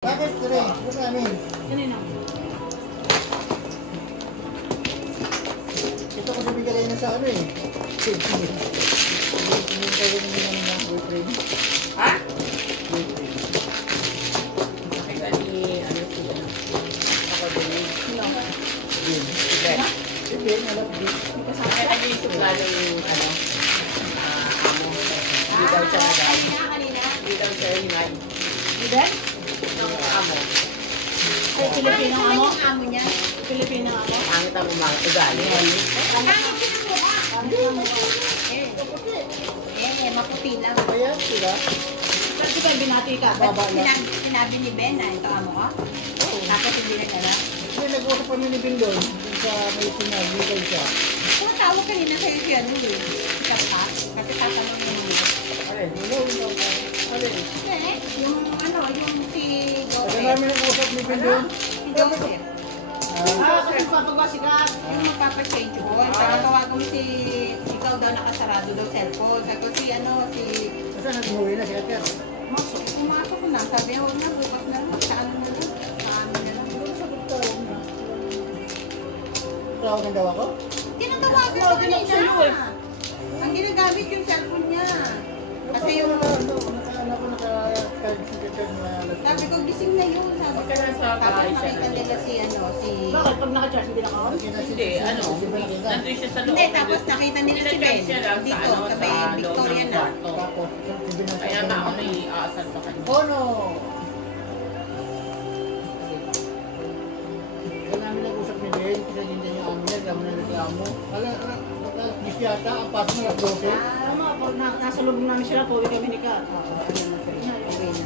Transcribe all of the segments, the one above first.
Bakit, Tere? Ba't namin? Kanina. Ito ko sabi kayo na sa ano eh. Hindi kayo naman ng boyfriend. Ha? Boyfriend. Nakita ni, ano siya? Ako din. Sino? Din. Ben. Si Ben, alam din. Nakita niyo yung suplado yung, ano, amo. Hindi daw siya nagay. Hindi daw siya hinay. Eden? Ng amo. Ay, Pilipino ang amo? Amo niya. Pilipino ang amo? Pangit ang mga ugali. Bakit sinubuka? Maputi lang. Kaya sila, Kasi kayo binati ka. baba lang. Sinabi ni Ben na ito amo ka? Tapos hindi na alam. Kasi nag-usap kami ni Ben doon. Doon sa may sinagigay siya. Kung tawag kanina sa'yo si ano eh. Si Kata. Kasi tatanong mo nila. Alin? Alin? Kasi yung ano, yung si Pagka Joseph. namin nag-usap ni Ben doon. Si Joseph. Kasi papagawa sikat. Yung magpapachange ko. Saka tawagan mo si ikaw daw nakasarado daw cellphone. Sabi ko si ano, si Saan nag-uwi na si Kater? pumasok ko na. Sabi ko na bukas na lang. Sa ano na lang. Sa ano na lang. Doon sa pagtawag na. Tawagan daw ako? Tinatawagan ko Tawagan ako kanina. sa'yo eh. Ang ginagamit yung cellphone niya. Kasi yung naka-card si Kater na sabi ko gising na yun. Sabi ko. Pagka nasa Tapos bahay siya nakita nila si ano, si... Bakit? Pag naka-charge hindi naka-on? Hindi, ano, nandun siya sa loob. Hindi, tapos nakita nila si Ben. Pinag-check siya lang sa, Dito, ano, sa sa may loob Victoria ng na. kwarto. Tapos, Kaya nga ako naiaasar sa kanya. oh no! Kaya namin nag-usap ni Ben, kasi hindi niya amin yan, kami na reklamo. Nag-alas yata, ang pasok na 12. Tama, pag nasa loob namin sila, pauwi kami ni Kat. Oo, ano na sa'yo. Okay na.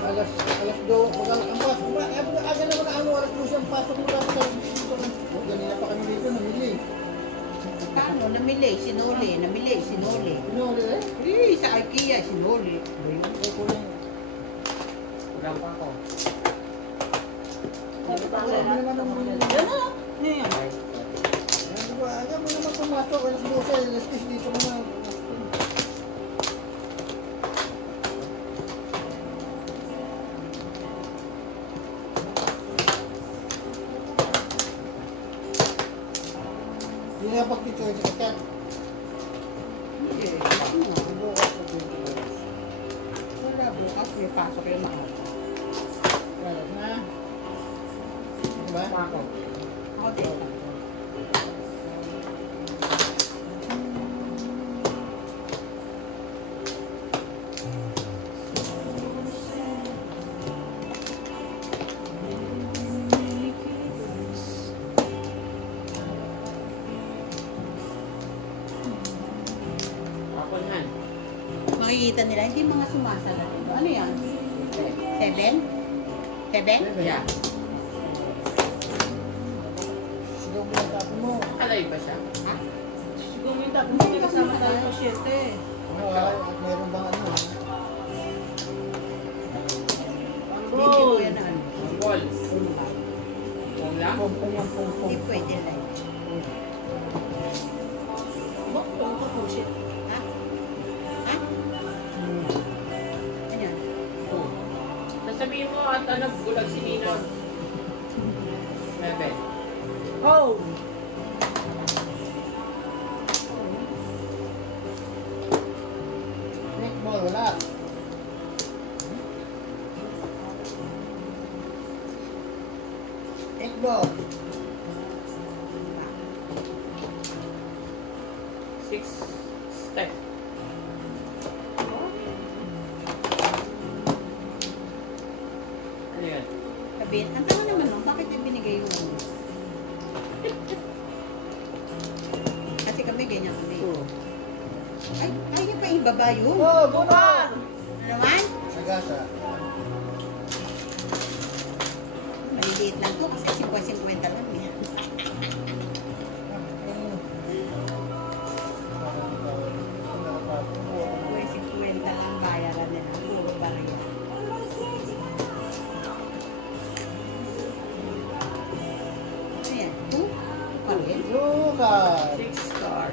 Alas 2, ang pasok na, aga naman na ano, alas 2 ang pasok mo lang sa dito. Ganina pa kami dito, namili. Paano? Namili, sinuli. Namili, sinuli. Pinuli eh? Sa IKEA, sinuli. Ay, kulang. Kulang pa ako. Wala mo naman ang mga. Yan na. Ano yan? Aga mo naman pumasok, alas 12, alas 10 dito mo na. Hindi nga pagtito yung sakit. Bukas sa dito. Wala, bukas may pasok yung mga. Wala na. Diba? Ako. Ako din. Ako naman. Makikita nila, hindi mga sumasala. Ano yan? 7? 7? Yeah. Sigaw mo yung tapo mo. Alay ba siya? Ha? Siguro yung tapos may kasama tayo pasyente. At meron bang ano? Hindi ko yan na ano. Wall. Wall lang? Pompong ang pompong. Hindi pwede lang. Bak, yung kapusit. Ha? Ha? Ano yan? Oo. Sasabihin mo at ano, bulag si Nino. 7. Oh! Nick ball, wala. Nick ball. 6 step. Ano yun? Sabihin, ang tama naman nun, bakit yung binigay yung ano? Kasi kami ganyan kami. Ay, kaya pa ibaba yun. Oh, bunor! Ano naman? Sagasa. Maliliit lang to kasi 50-50 lang eh. Puro 50 lang bayaran nila. Puro barya. Ano yan? 2? Pa rin? Lucas! 6 star.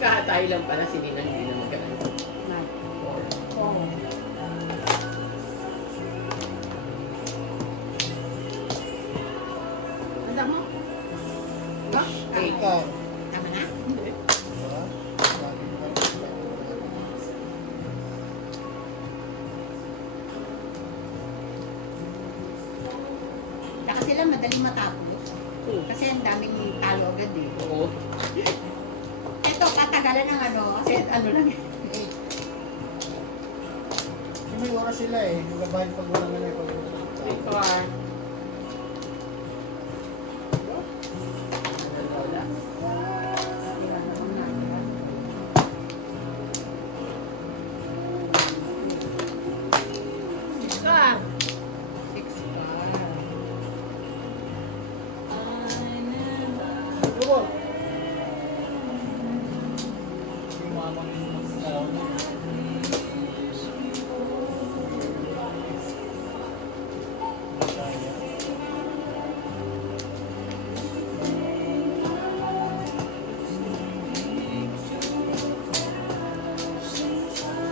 magkakatayo lang pala si Nina, hindi na magkaroon. Oo. Alam mo? Ba? Ikaw. Tama na? Hindi. Diba? Saka sila madaling matapos. Kasi ang daming talo agad eh. Oo. Ito, katagalan ng ano, kasi ano lang eh. May oras sila eh. Nagabahin pag wala nga na ikaw. Ito ah. Wala. Ka. 6 Bubol! Yung mamang galaw na.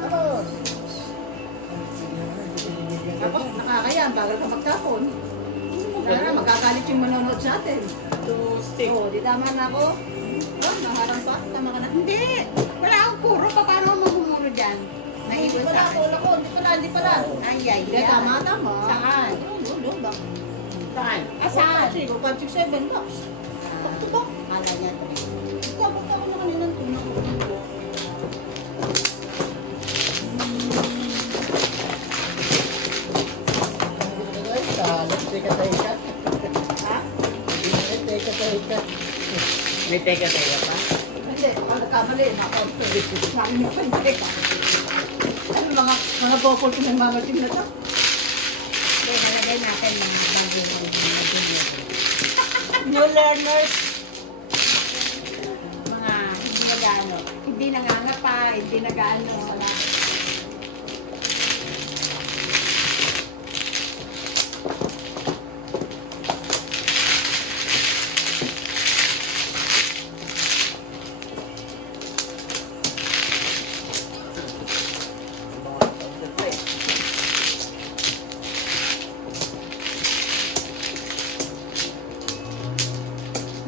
Tapos! Tapos nakakaya, bagal ka magtapon. Wala na, magkakalit yung manonood sa atin. To stick. Oo, di tama na ako. Oh, naharang pa, tama ka na. Hindi! Wala akong puro pa. Paano ako maghumulo dyan? Hindi Naibon pala, sa akin. ako, hindi pala. Ay, ay, Hindi, tama, tama. Saan? Doon ba? Saan? Saan? 5, 6, 7 bucks. Back to back. Kala niya 3. Tapos ako na kanina tunak ko. Teka-teka. Ha? Teka-teka. May teka-teka pa? Hindi, pag nagkamali, nakakamali. Maraming pa hindi ka. Ano mga bokol ko ng mga team na to? Hindi, nalagay natin ng bagong New learners. mga hindi nag-ano. Hindi nangangapa, hindi nag-ano. Wala.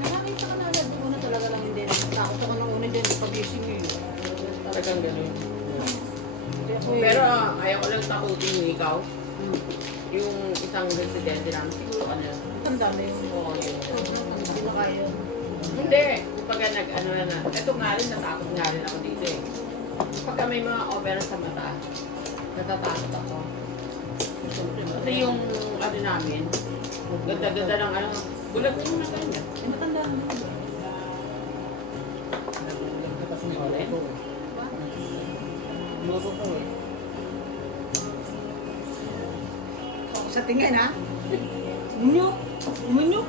Nakakita ka na agad. Una talaga lang hindi. Takot ako nung una dyan. Pag-ising eh. Talagang ganun. Hindi ako eh. Pero ayaw ko lang takutin yung ikaw. Yung isang residente namin, siguro ka na. Tanda na yun. Oo, yun. Hindi na kaya. Hindi. Kapag ano na. Ito nga rin, natakot nga rin ako dito eh. Pagka may mga opera sa mata, natatakot ako. Kasi yung ano namin, ganda-ganda ng ano, gulat mo na ganyan. Eh, matanda na. Luto ko eh. Sa tingin ha? Munyo. Munyo.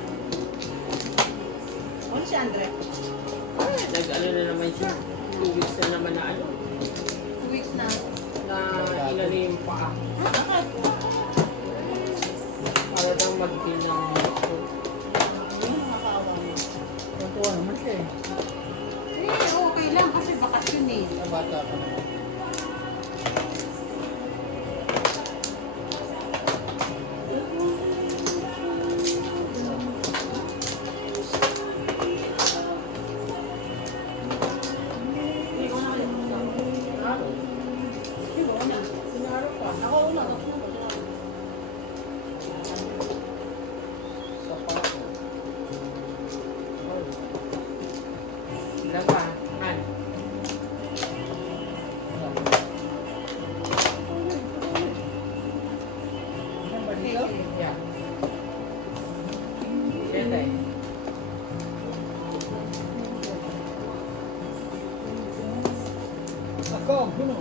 Ano si Andre? Ay, nag-ano na naman siya. 2 weeks na naman na ano, 2 weeks na. na inano yung paa. Bakit? Para daw mag-binang Nakakaawa mo. Tuntua naman siya eh. Eh, okay lang kasi bakasyon eh. Sa bata pa naman. Hindi ko na ulit. Hindi ko na. Sinaro pa. Ako una. Ako una. Sa pako. Dalawa. Han. Ano ba dito? Yeah. Siyete. Ako, Bruno.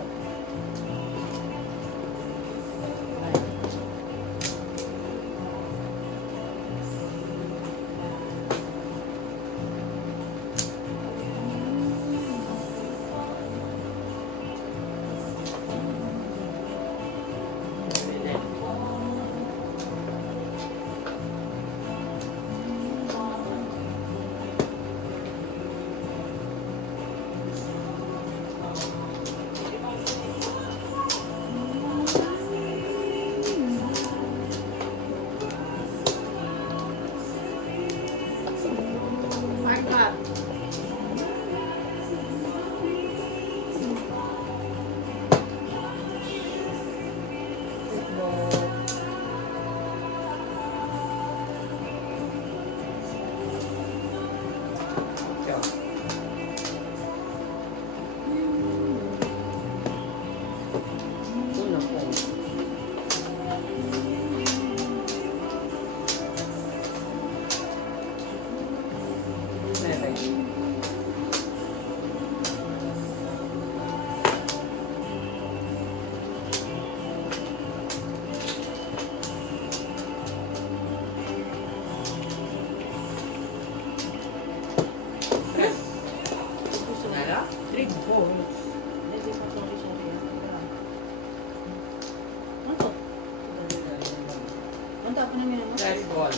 Ako na minum. Rice ball.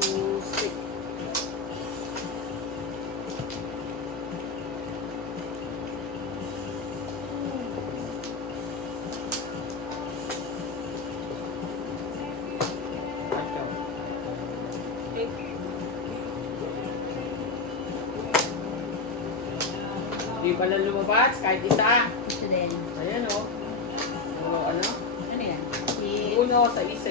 2, 6. Ito. 8. Di pala lumabas kahit isa. Ito din. Ayan o. Ano? Ano yan? Uno sa isa.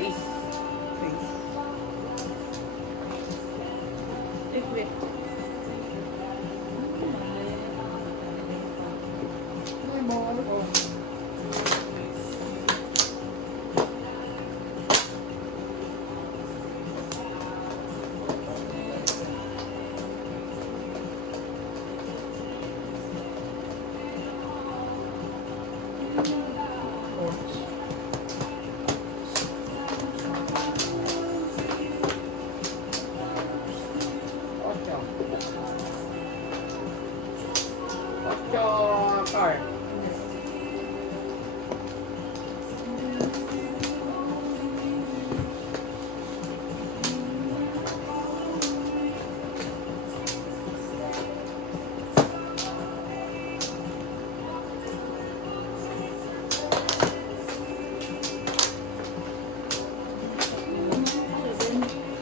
Wait. Ay, mga ano ko. Ocho. Ocho car.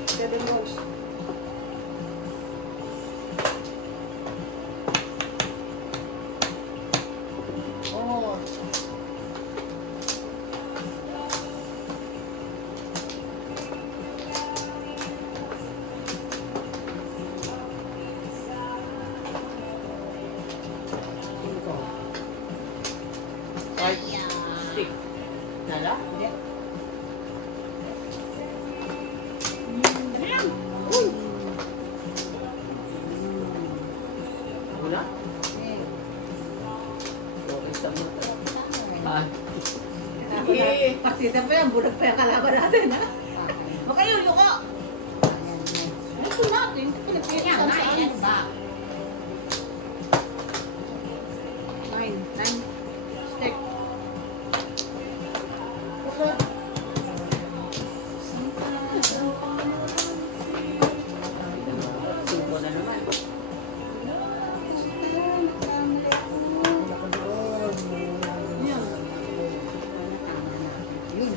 Seven rolls. Oo. Cinco. Five. Six. Nala? Hindi. Una? Okay sa mga. Ah. Eh, partida pa yan. Bulag pa yung kalaban natin, ha? Huwag kayo, yuko! Ito natin. Pinagpilihan sa akin. Nine. Stick. Okay. Cinco na naman. Wala ka doon. Yan. Yun.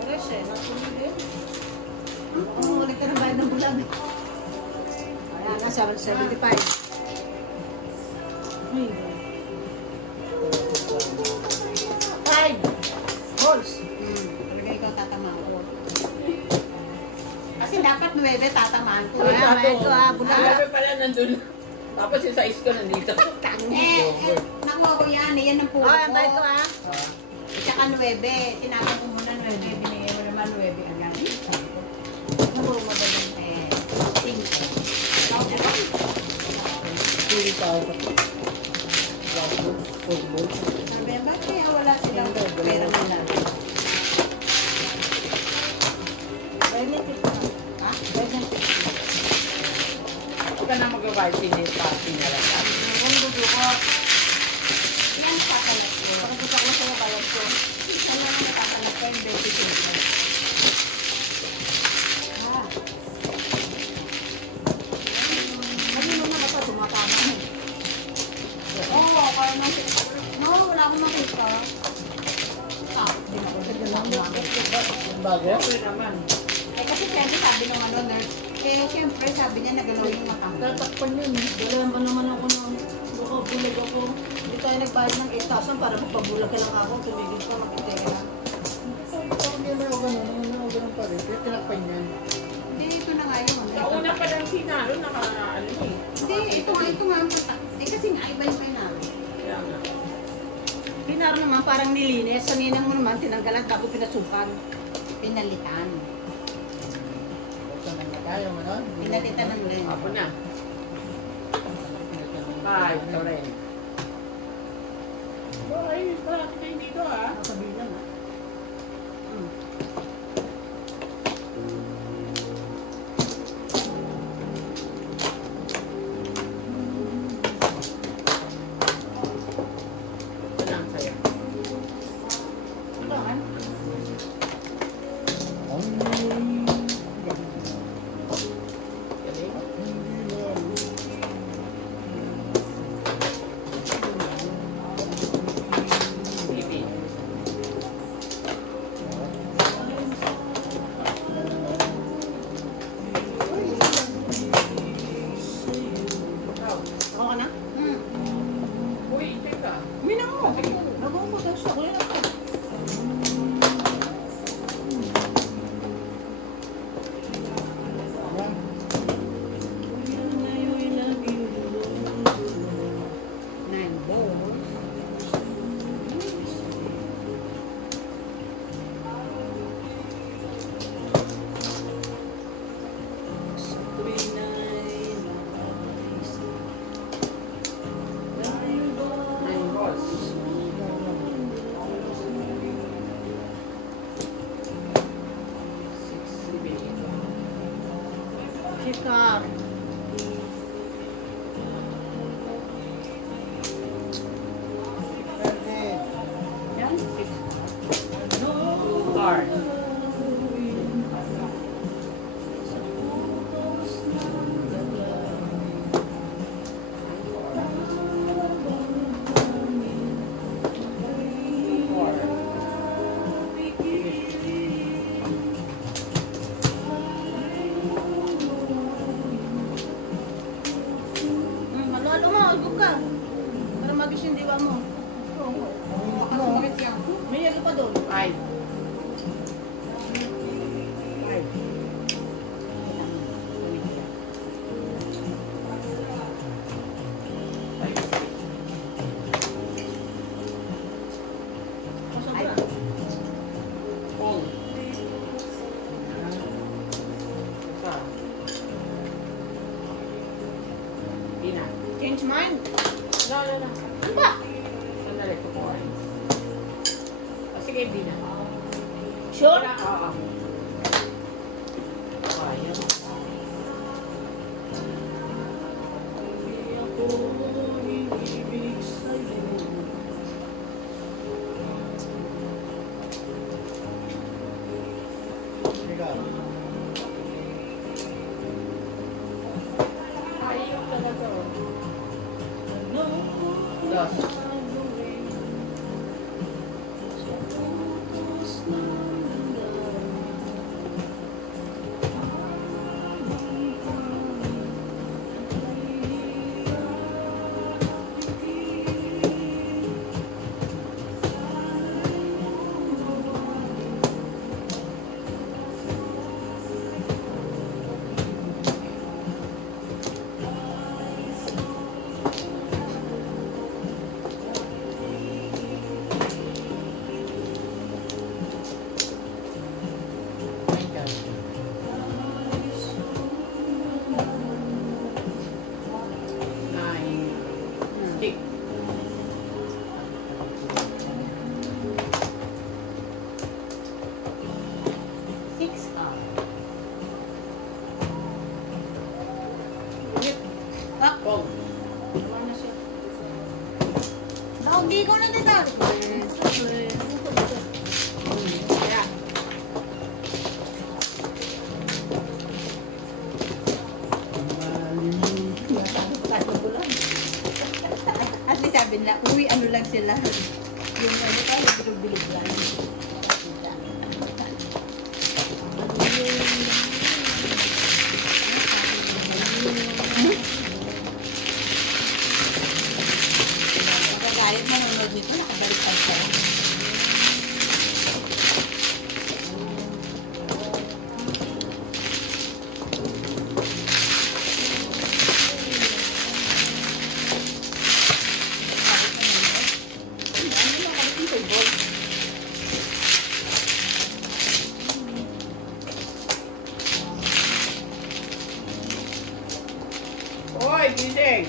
Oras eh. Nasunod yun. Oo, ulit ka na bayad ng bulag. Ayan na, 775. Five. Balls. Talaga ikaw tatamaan ko. Kasi dapat 9 tatamaan ko. Ay, Ah, bayad ko ah, bulag. Grabe pala nandun. Tapos yung size ko nandito. Nakuha ko yan. Yan ang puro Oh, ko. ang bayad ko ah. Tsaka 9. Tinapon ko muna 9. Binigay mo naman 9 agad. Puro madali. 5. Pili tao ka. Football. Sabi, bakit kaya wala silang pera mo na? Benefit ka. Ha? Benefit. Huwag ka na mag-buy party na lang. Kung gusto ko, Yan sa kalat ko. pag gusto ko sa'yo, bayad ko. Alam mo, nakakalat ko yung 25. Ah. Sabi mo na ba ito, tumatama mo? Oo, kaya nang... No, wala akong makita. Ah, hindi na ko siya Bago? Okay naman. Eh, kasi siyempre sabi ng ano, nurse, eh, siyempre sabi niya nagalaw yung mata mo. Tatakpan yun eh. Dalayan ba naman ako ng bulag ako. Hindi tayo nagbayad ng 8,000 para magpabulag ka lang ako. Tumigil pa, makitira lang. Parang hindi may ganun pa rin. Kaya tinakpan yan. Hindi, ito na nga yung ano. Sa una pa lang sinalo, ano eh. Hindi, ito nga ang pata. Eh, kasi nga, iba yung kayo namin. Kaya nga. Pinaro naman parang nilinis. Sa ninang mo naman, tinanggalan tapos pinasukan. Pinalitan. Basta na tayo, ano? Pinalitan ng rin. Ako na. Five, ito rin. Ay, malaki kayo dito ah. Nakabilang ah. Ito na ang saya. Chika. Yan, 6. Card. Halo-halo mo, ibog ka. Para magising diwa mo. Ano? May yelo pa doon. Ay. Masobra. Pong. Isa. Di na. Change mind. No. Ano ba? Sandali ko points. Sige, di na. Sure? Oo. Ayan. Teka. Ayaw talaga. Dos. Nine. Stick. Six. Ulit. Pong. Wala na siya. Hindi ko na dito. Kaya. At least sabi nila, uy, ano lang sila. Yung ano ka, yung bilog-bilog lang. Magagalit manonood nito, nakabaliktad ka. Hoy, gising!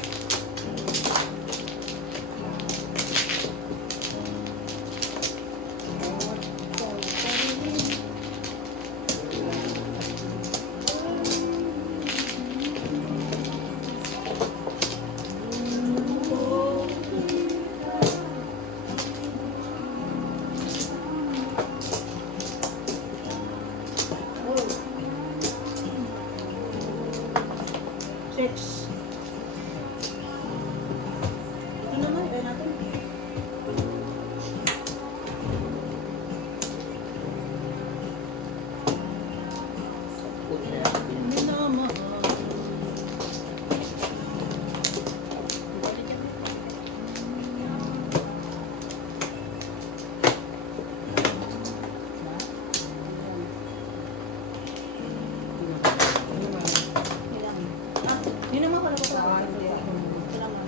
Six. Ito naman, kaya natin. Minamahal. Hindi naman ko naman. Salamat.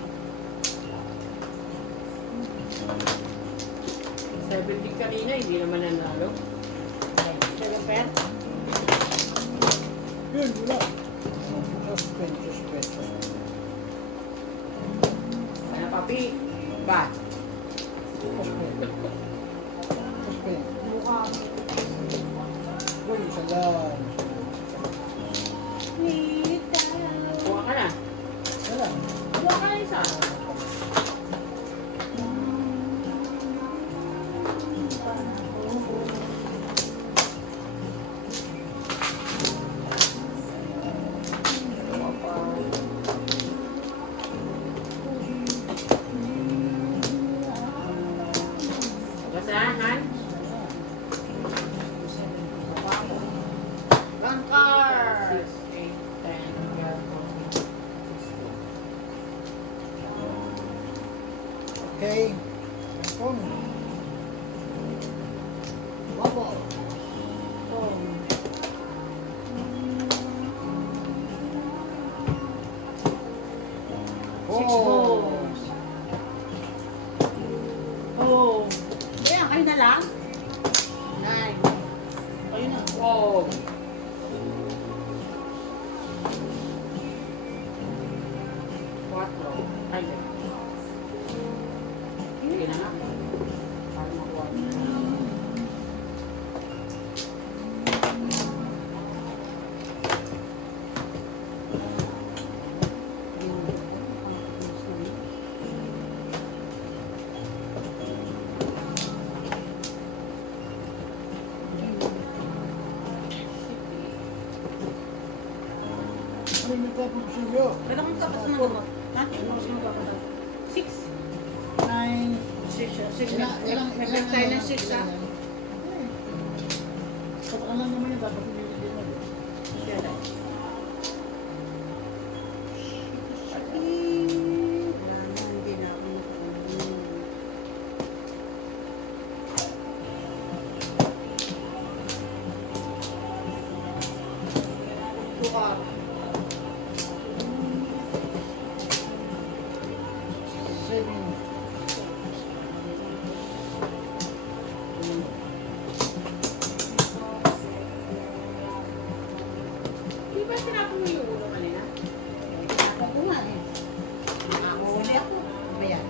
70 kanina, hindi naman nanalo. Seven pair. Yun, wala. Suspend. Ano, papi? Ba? Suspend. Mukha mo. Uy, isa lang. Wait. Basahan. One card. 6, 8, 10, 12. Okay. Kung. Bobo. Six Oh. balls. Oh. Kaya, kayo na lang. Nine. Ayun na. Wow. Quatro. Ay, sige na nga. Para makuha. Ano yung kapagsilyo? Pero kung kapag na naman. Six. 9. Six. Six. Ilang Nag-break tayo ng six, ah. Patakan lang naman yun, dapat hindi mo. Siya na. Wala na, hindi na ako nakakalimutan. Tukar. 7. Di ba tinapon mo yung ulo kanina? Ako ko nga eh. Nakahuli ako. Ano ba yan?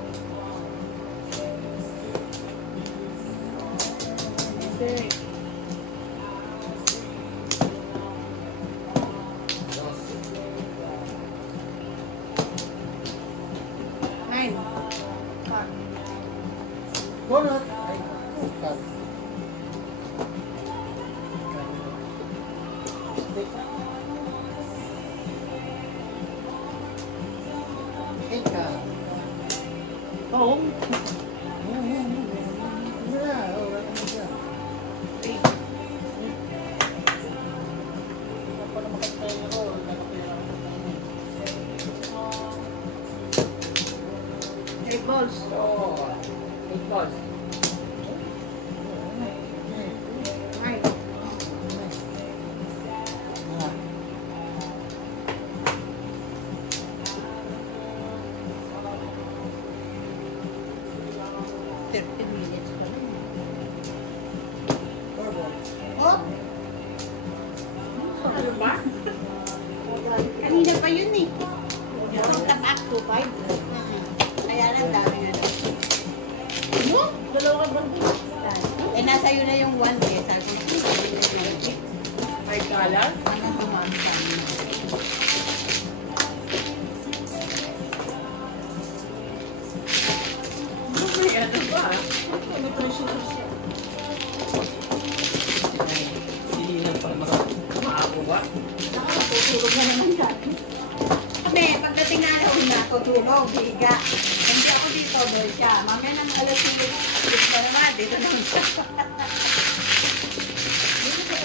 Six. Nine. Donut. Ay, tukal. Stick. 8 ka. Oh. Hindi na. Oh, wala na siya. Eight. Para makatay ako, nakapira ako. Eight balls. Oo. 8 balls. Nine. Ah. Minutes pa lang. 4 balls. Oh, Ano ba? kanina pa yun eh. Yung tapak 2-5. Kaya lang dami na daw. Ano? Dalawa ka ba? Eh, nasa iyo na yung 1 eh. Sabi ko, $5? ano tumami sa amin. May ano ba? Ano pa yung susunod siya? Silinan para makaako ba? Nakakatutulog na naman dati. Kami, pagdating na ako na, tutulog, higa. Hindi ako dito, doon siya. Mamaya nang alas 5, alas pa naman, dito naman siya.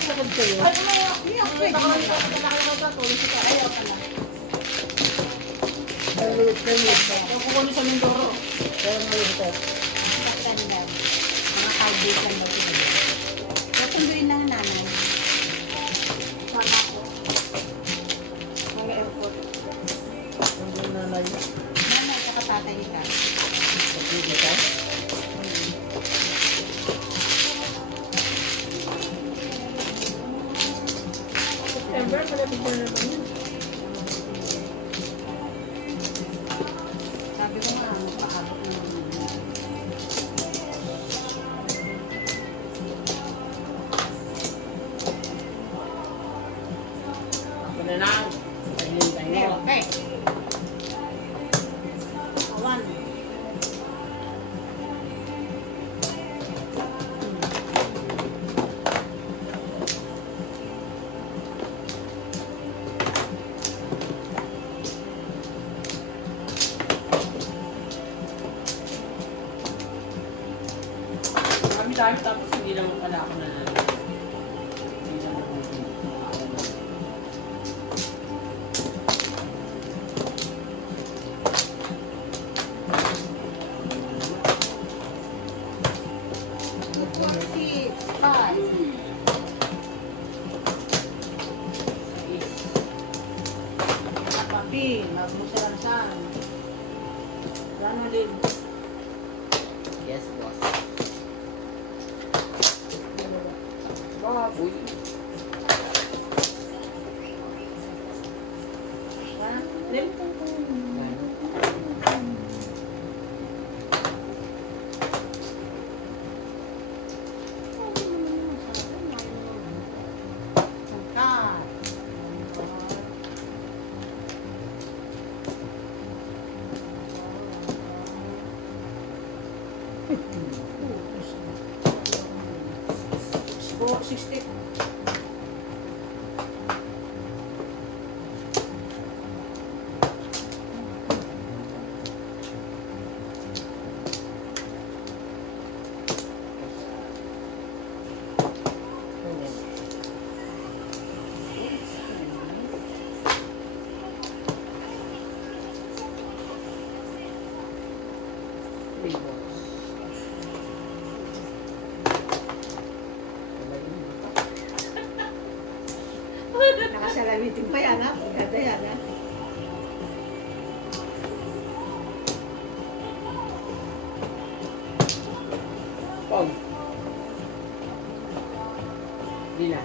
Ano kayo? Ano mo, hindi ako pwede mo. Ayaw ka na. Kukunin sa Mindoro. Saktan lang. Mga kaibigan daw sila. Kasunduin ng nanay. Sana ako. Mga airport. Nanay. Nanay, saka tatay ka. Pagkita ka? September, malapit na naman yun. Sabi ko nga, makakabot naman. Ako na lang. Paghintay Hindi, mo. okay. dami tapos hindi naman pala ako na hindi naman ako Papi, magmusalansan. Ano din? Yes, boss. Baboy. Lim? Oh, 60. Nakasalawitin pa yan, ha? Ganda yan, ha? Pog. Di na.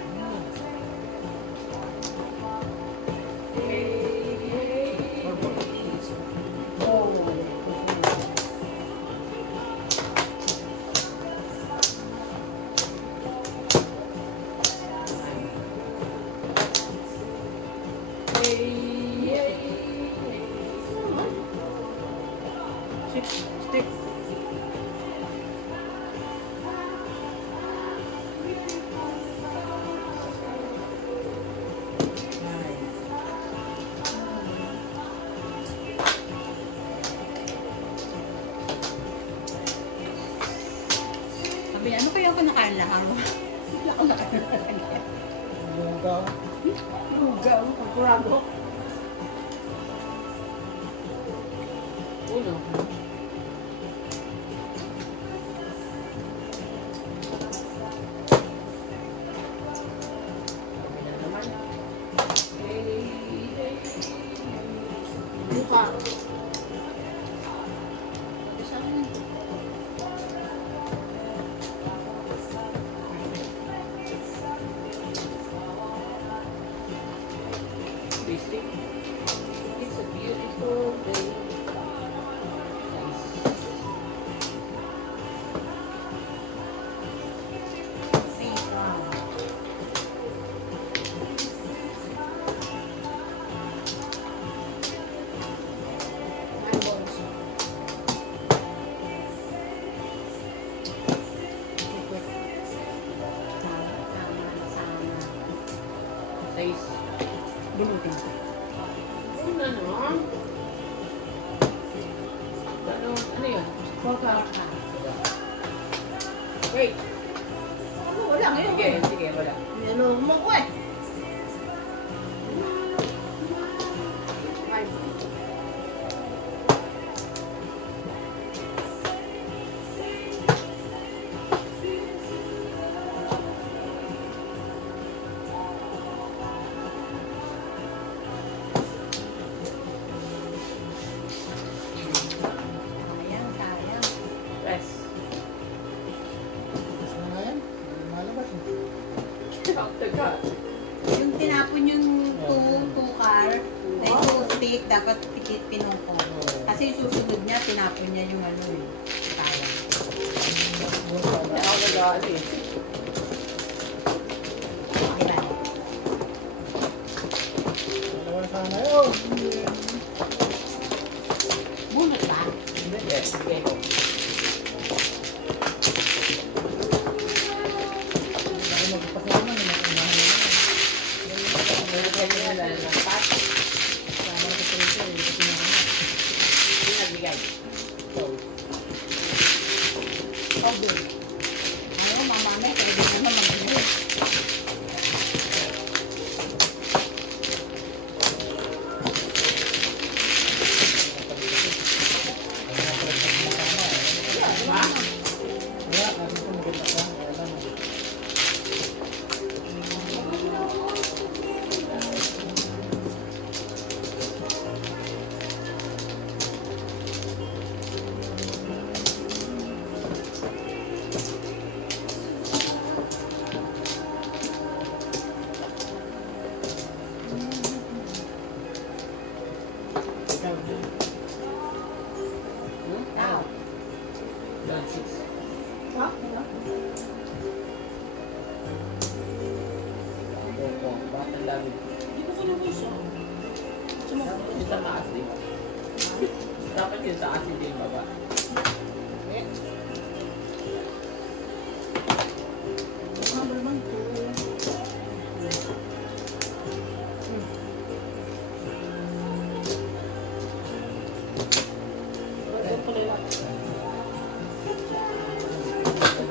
Stick. Sabi, ano kaya ako nakaanlahan mo? Wala ako nakaanlahan. Lugaw. Lugaw, pagkurago. Uno. Buka. Basic. It's a beautiful day. Nice. Bulutin. Una naman. Ano yun? Buka. Wait. Ano, wala ngayon. Sige, sige, wala. Nilolong mo ko eh. Ay. Sayang. Press. Gusto mo nga yan? Malabas eh. After cut. Yung tinapon yung two-car, na yung stick, dapat pinungkot. Kasi yung susunod niya, tinapon niya yung ano eh. Tawa. Hindi ako nag-ano eh. Diba? Dalawa sana yun. Bunot ba? Hindi, yes. Okay. Dahil magpasalaman na mag-unahan na yan. Ganyan na lang. Pat. Sama na sa preso eh. Kasi nga ano. Pinagbigay. Oblong. Yung sa taas eh. Dapat yung taas, hindi yung baba.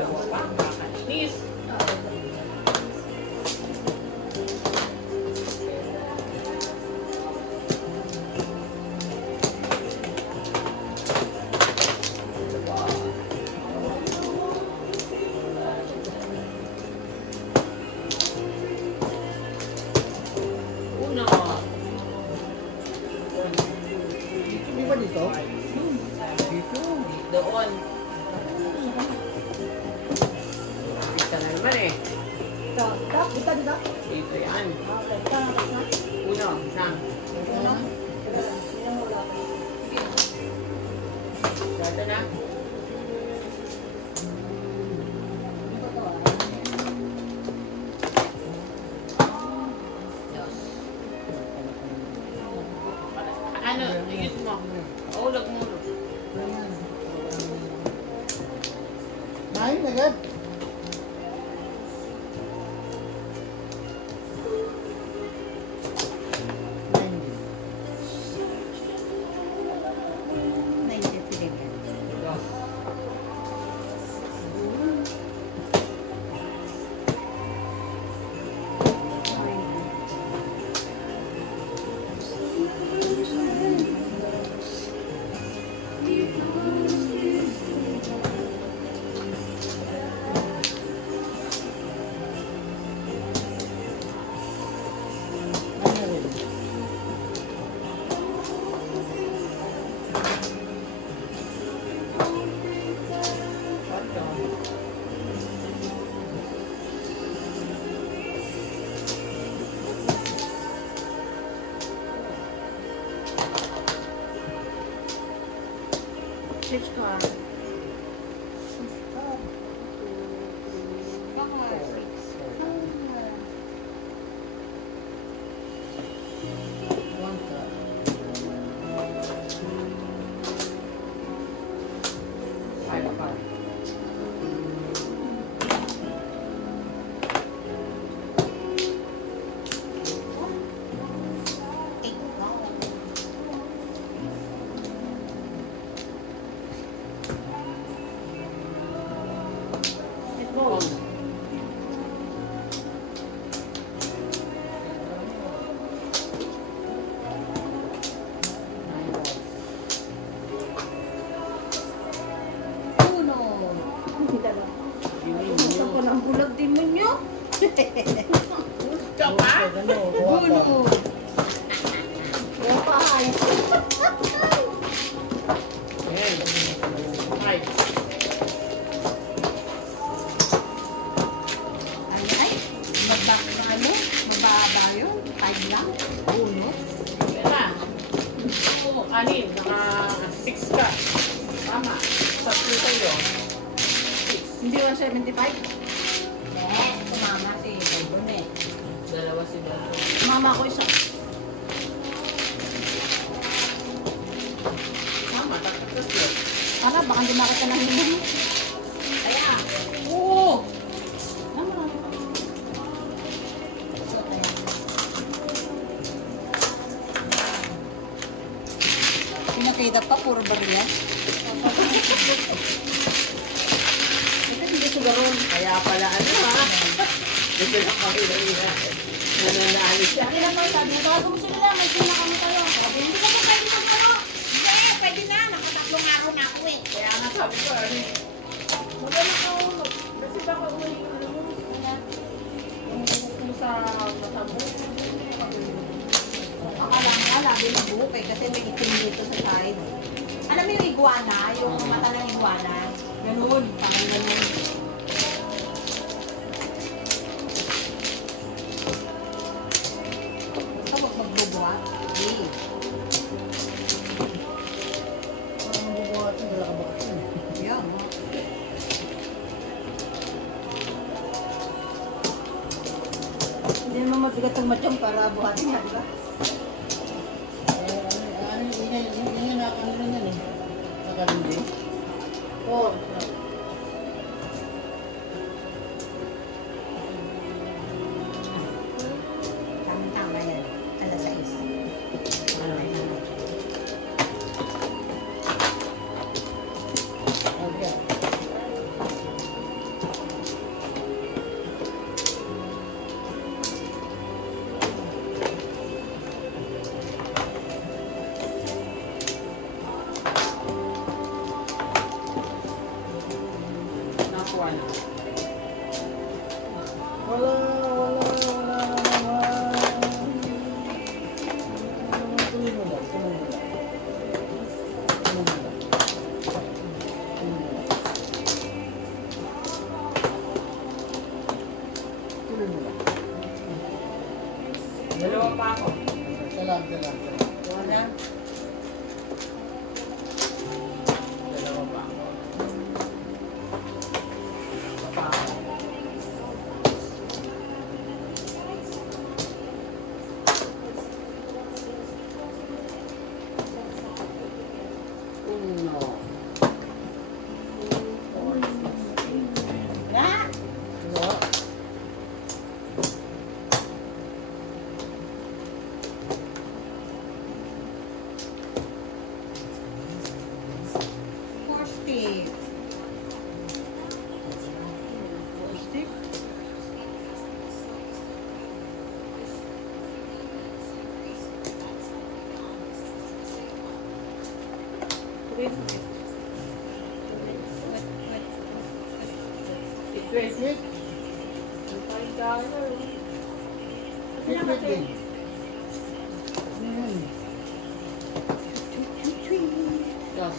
Dalawa pa, kakainis. Una. Di ba dito? Dito. Doon. Isa na naman eh. Dito yan. Uno, isang. Dito na. Ano, ayos mo. Ulag mo. Nine agad. Switch ka. One card. Five pa. Gusto ko ng bulag demonyo. Ikaw pa? Gulo. Wapay. Ayan. Five. Ay, mababa yun. 5 lang. Uno. Pera. Oo, anin. Naka-six ka. Tama. Tatlo sa'yo. Six. Hindi 175. Sumama si Baldon eh. Dalawa si Bato. Mama ko isa. Tama, tatlo. Ano, baka hindi makita ng hindi. Kaya, Oo. Ano? pinakita pa, puro barilan. Ito hindi sugaron. Kaya pala ano ha? Ito na kami na niya. Nananalo siya. Sabi naman, sabi ko, kung gusto nila, may pinakami kayo. Sabi, hindi ka pa pwede mag-ano. Hindi, pwede na. Nakatatlong araw na ako eh. Kaya nga sabi ko, ano eh. Maganda ka ulo. Kasi baka uli yung ano mo. Yung buhok mo sa mata mo. Akala nga, labi na buhok eh. Kasi may itim dito sa side. Alam mo yung iguana? Yung mata ng iguana? Ganun. Parang ganun. Basta wag magbubuhat. Eh. Parang mabubuhatin, wala ka bakas yun. Yan. Hindi naman mabigat ang madyong para buhatin niya, di ba? Gawa na. Wala naman. Tuloy mo lang. Dalawa pa ako. Salam. Gawa na. Dalawa pa ako. Pa ako. Uno. Na? Wala. Four sticks. Four sticks? Wait. Wait. Sweet. Sweet din. Yes.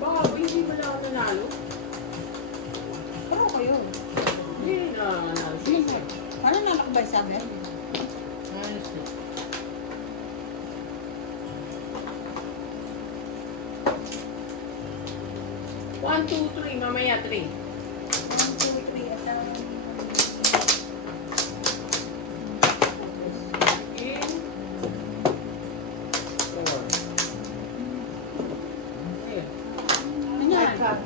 Baka hindi mo lang ako nanalo. Pero kayo. Hindi na nanalo. Sige. Ano nalakbay sa amin? Ayos na. One, two, three. Mamaya, three. 1, 2, 3, at In. Four. Here. ano yan?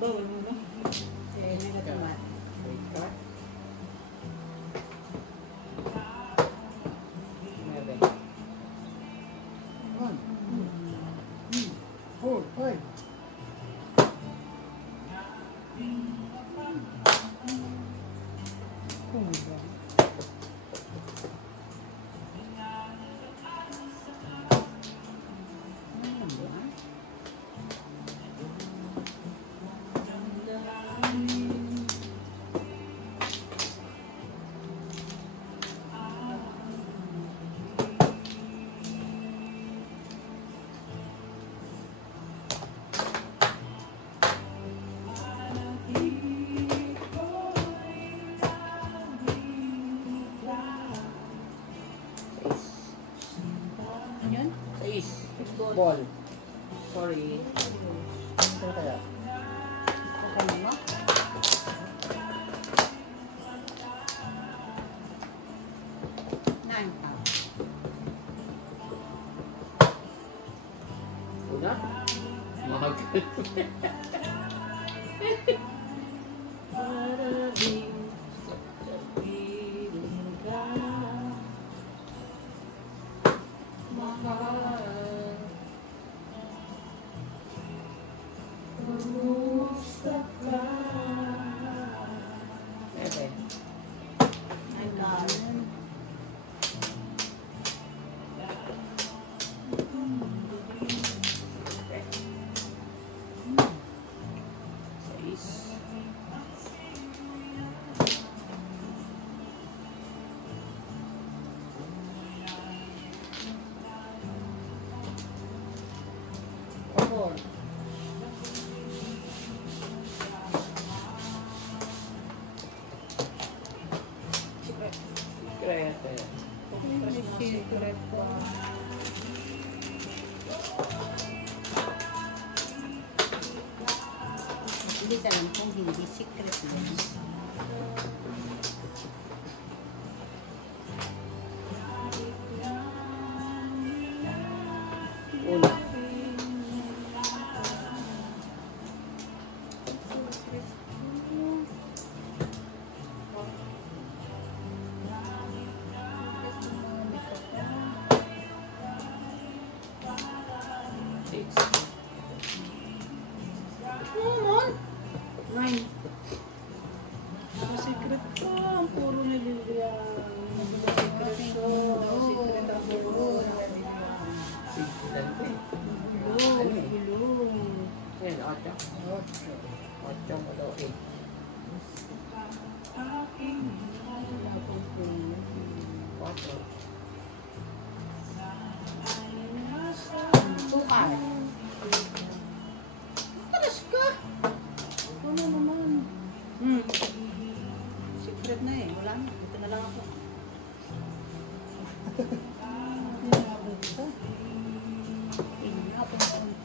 Bawal mo na. Eh, may natumat. Wait ka. Nueve. 1, 2, 4, 5. Ano yun? Sais. Ball. Sorry. Saan kaya? Ano mo? Nine pa. Una. Mahal. Okay. My God. Sais. Four. Secret. Secret ko. Hindi alam kung hindi secret yan. Una.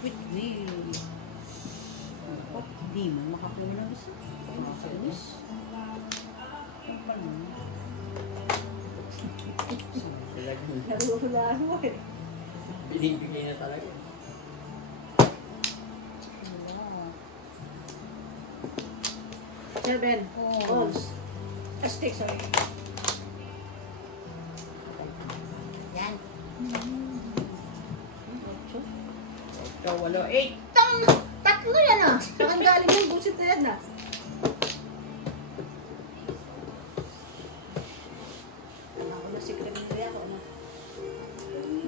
biscuit ni. Di mo makakuha ng isa. Makakulis. Talagang Naruhula eh. binibigay na talaga. Seven. Balls. Stick, sorry. Yan. Ikaw, 8. 8. Tatlo yan ah. Saan galing yung busit na yan ah. Ako na secret nila ako na.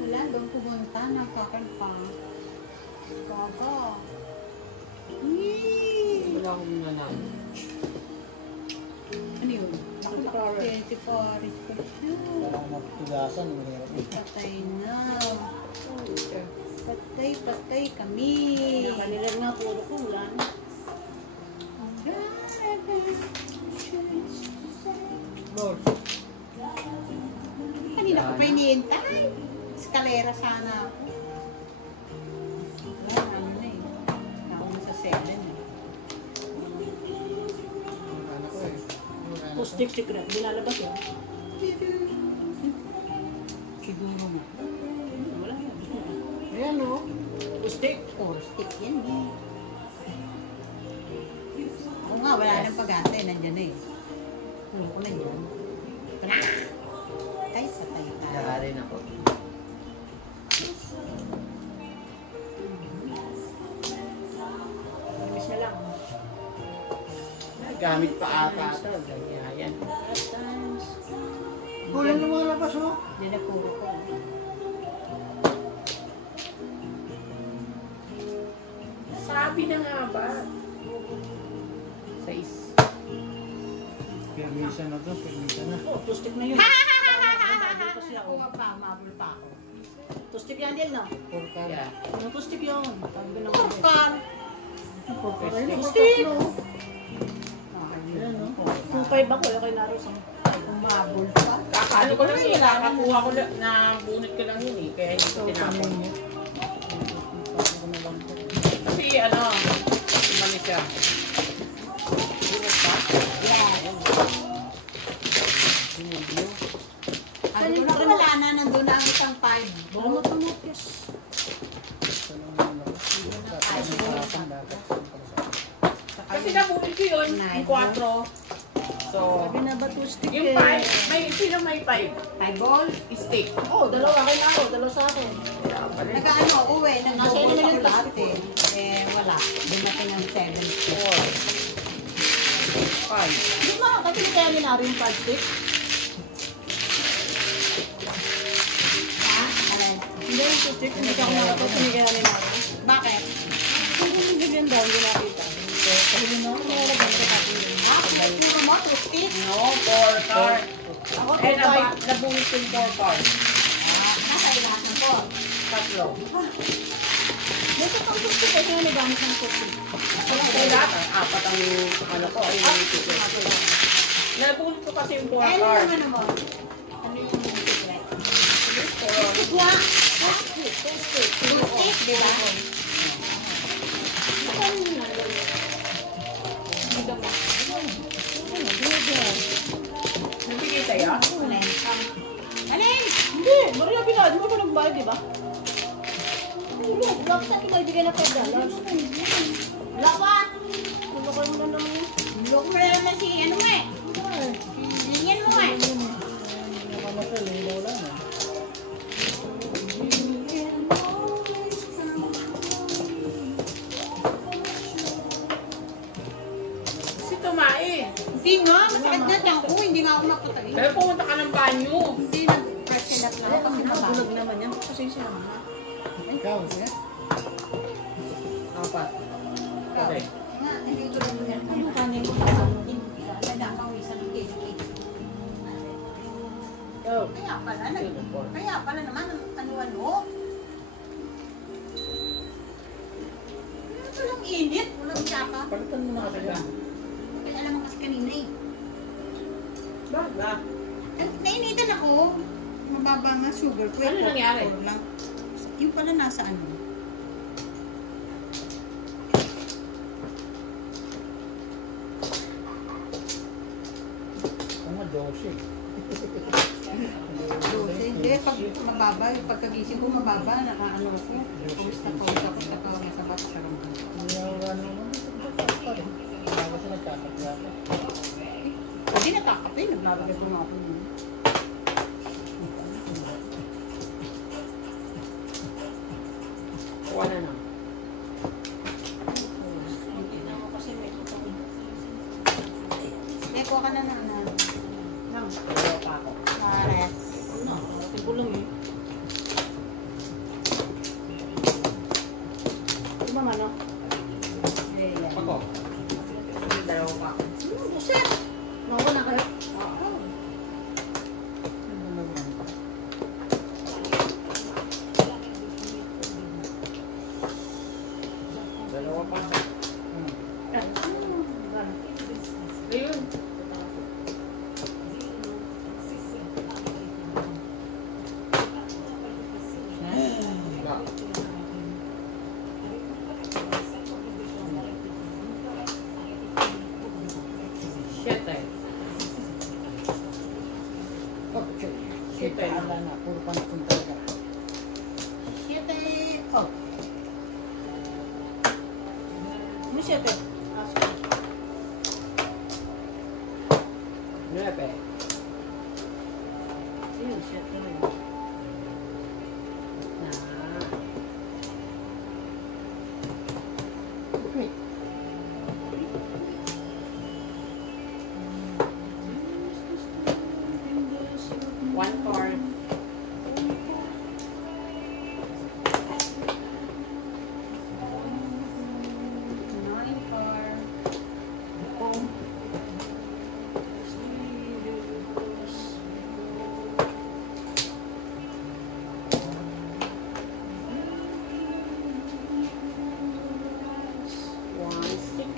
Wala, doon pumunta. Nagkakalpa. Gaga. Wala akong nanalo. Ano yun? Ako 20 paris ko siya. Parang matigasan. Mahirap eh. Patay na. Patay kami. Nakanilan nga puro ko. Wala na. Balls. Kanina ko pa iniintay. Eskalera sana ako. Wala, ano na eh. Ako na sa 7 eh. Ano ko eh. Two stick secret. Dinalabas yun. Siguro na. Wala yun. Ayan o. Two stick. 4 stick yan eh. Oo nga, wala nang pag-ante. Nandyan na eh. Ano ko na yan? Ay, patay tayo. Nakarin ako. Miss na lang. Gamit pa ata ito. Ganyan. Last times. Walang lumalabas o. Hindi na puro ko. Sabi na nga ba? 6. Permission na to. Permission na. Oh, two stick na yun. Mabul pa siya. Ako pa, mabul pa ako. Two stick yan din, no? Portal. Yeah. Ano two stick yun? Sabi ng Portal! Portal. Two stick! Ayan o. 2-5 ako. Yung kay Naros. Mabul pa. Kakaano ko lang yun. Kakakuha ko lang. Nabunot ko lang yun eh. Kaya hindi ko tinapon. Kasi ano, umali siya. Bunot pa? Yes. Binibyo. Ano na wala na, nandun na ang isang 5. Bumot-bumot, yes. Kasi nabunot ko yun. Yung 4. So, Sabi na ba two stick yung eh? 5, may sino may 5? 5 ball. Steak. Oh, dalawa kay Naro. Dalawa sa akin. Kaya pala. Nagkaano, uwi, Nasa nag-double inyo na pa yung lahat plastic. eh. Wala. Dumating ang 7. 4. 5. Hindi mo, kasi hindi kaya ni Naro yung 5 stick. Ha? Alin? Hindi yung two stick. Hindi ka kumakato. Hindi kaya ni Naro. Bakit? Hindi yung ganyan daw. Hindi nakita. Kasi na ako nilalagyan ko natin yun. Puro mo, 2 stick? No, 4 card. Ako, Eh, 2-5. nabunot yung 4 card. Nasa ilasan ko. 3. Basta pang two stick. Kasi nga nagamit ng two stick. Kaya lahat, 4 ang ano ko, ay yung ticket. Nabunot ko kasi yung 4 Eh, ano card. yung ano mo? Ano yung secret? Pero, Stick wa? Two stick. Two stick. 2 stick, di ba? Saan yun na? nabigay sa'yo? Alin? Alin? Hindi. Maria Binad. Di ba ba nagbayad, di ba? Hindi. Wala ko sa akin naibigay na $5. Wala pa. Ano kayo mo na naman? Look mo na naman si ano mo eh. Linyan mo eh. Nakamasal. Hindi daw lang eh. Si Tumae. Hindi nga, masakit na tiyan ko. Hindi nga ako mapatay. Pero pumunta ka ng banyo. Hindi nag-freshen up lang ako kasi nabalo. Bulog naman yan. Kasi siya. Ikaw. eh? 4. Okay. Nga, hindi ko lang yan. Ano kanin ko? Nagkakawisan ng cake. Go. Kaya pala naman, ano-ano. Walang init, walang tsaka. Palitan mo na kasi lang. Kaya alam mo kasi kanina eh. Bakit ba? Nainitan ako. Mababa nga sugar ko. Ano nangyari? Lang. Yung pala nasa ano. 12. Hindi, pag mababa, yung pagkagising ko mababa, nakaano ko. Kumusta ko, sakit na ko, nasa bata ka rin. Bago siya nagkakapya. Hindi natakap eh, naglabagay ko nga ako yun. Kuha na lang. Eh, kuha ka na na. Dalawa pa ako. Pares. Ano? Tigulong eh. Di ba mano? Ako. Dalawa pa ako. Buset! Mawa na kayo. Dalawa pa ako. Ayun. Shit eh. Okay. Kita ala na. Puro panakon talaga. Siyete. Oh. Ano siyete? Nuepe. Yun, siyete. Okay. One card. Nine car. One stick.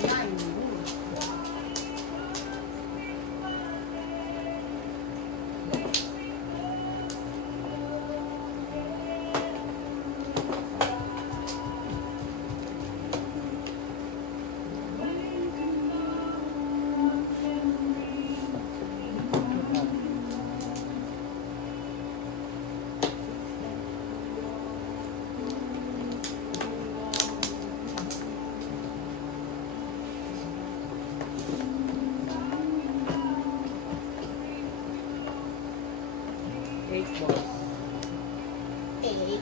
Nine. Eight balls. Eight.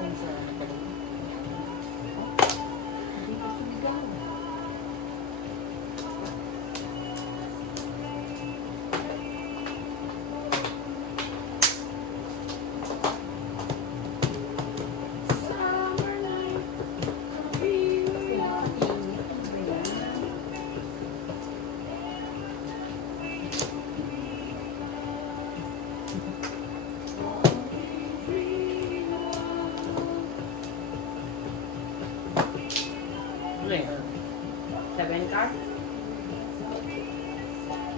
Kung sa nakalit. Hindi ko sumigaw. Summer night. Ano eh? 7 card?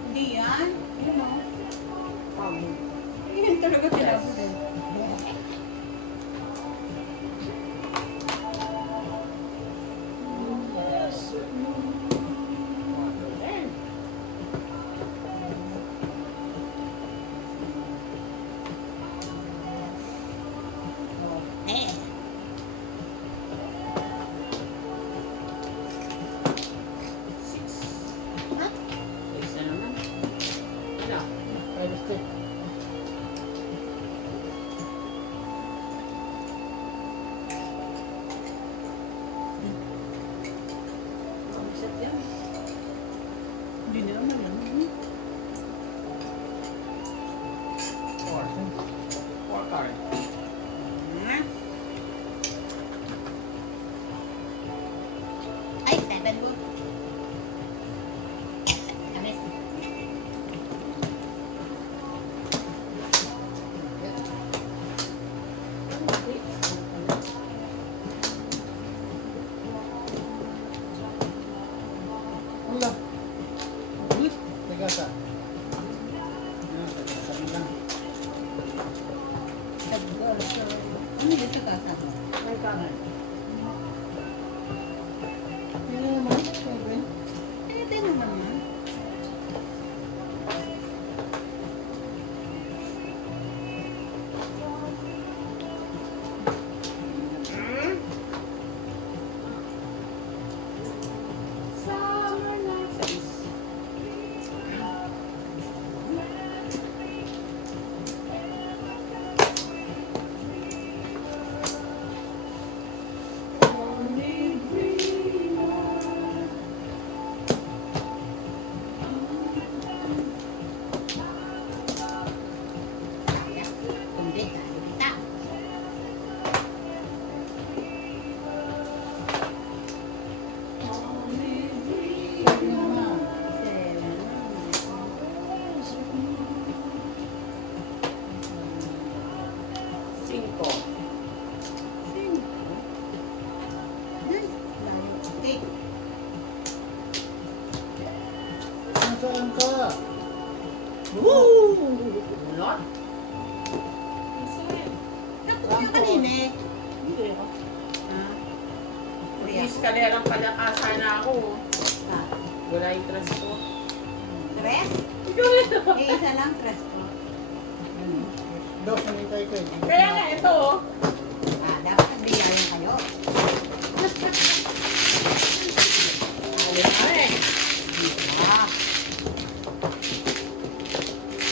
Hindi yan. Yun o. Um, Yun talaga tinapos. Eh. Ha? 6 na naman. Ano? Five stick. yung kanina eh. Hindi ako. Ah. May skalerang palakasa na ako. Ah. Wala yung trust ko. Tres? Ikaw rin ako. Eh, isa lang tres ko. Daw, sanitay ko eh. Kaya nga ito oh.